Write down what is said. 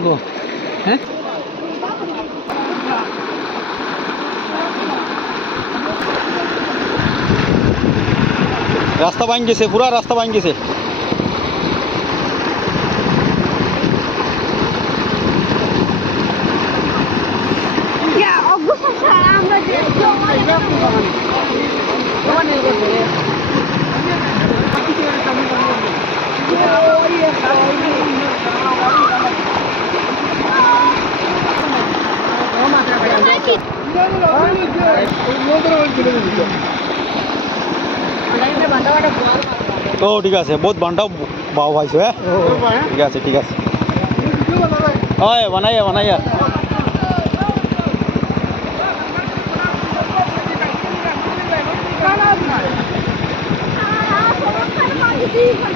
को हैं रास्ता बाँध जैसे पूरा रास्ता बाँध जैसे Yeah, I'll go for some. I'm going to do it. ও ঠিক আছে বহুত বানটাও বাও ভাইছো হ্যাঁ? ঠিক আছে ঠিক আছে। হয় বানাইয়া বানাইয়া Ah,